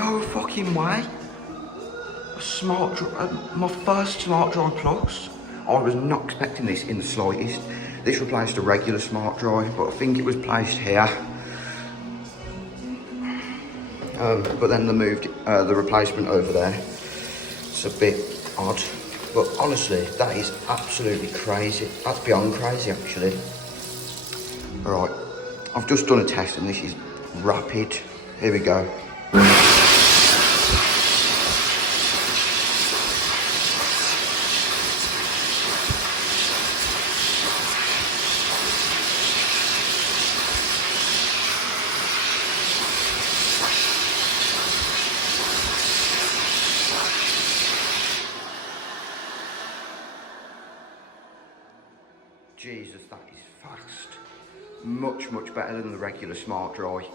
No fucking way. My first SMARTdri Plus. I was not expecting this in the slightest. This replaced a regular SMARTdri, but I think it was placed here. But then they moved the replacement over there. It's a bit odd, but honestly, that is absolutely crazy. That's beyond crazy, actually. All right, I've just done a test, and this is rapid. Here we go. Jesus, that is fast. Much better than the regular SMARTdri.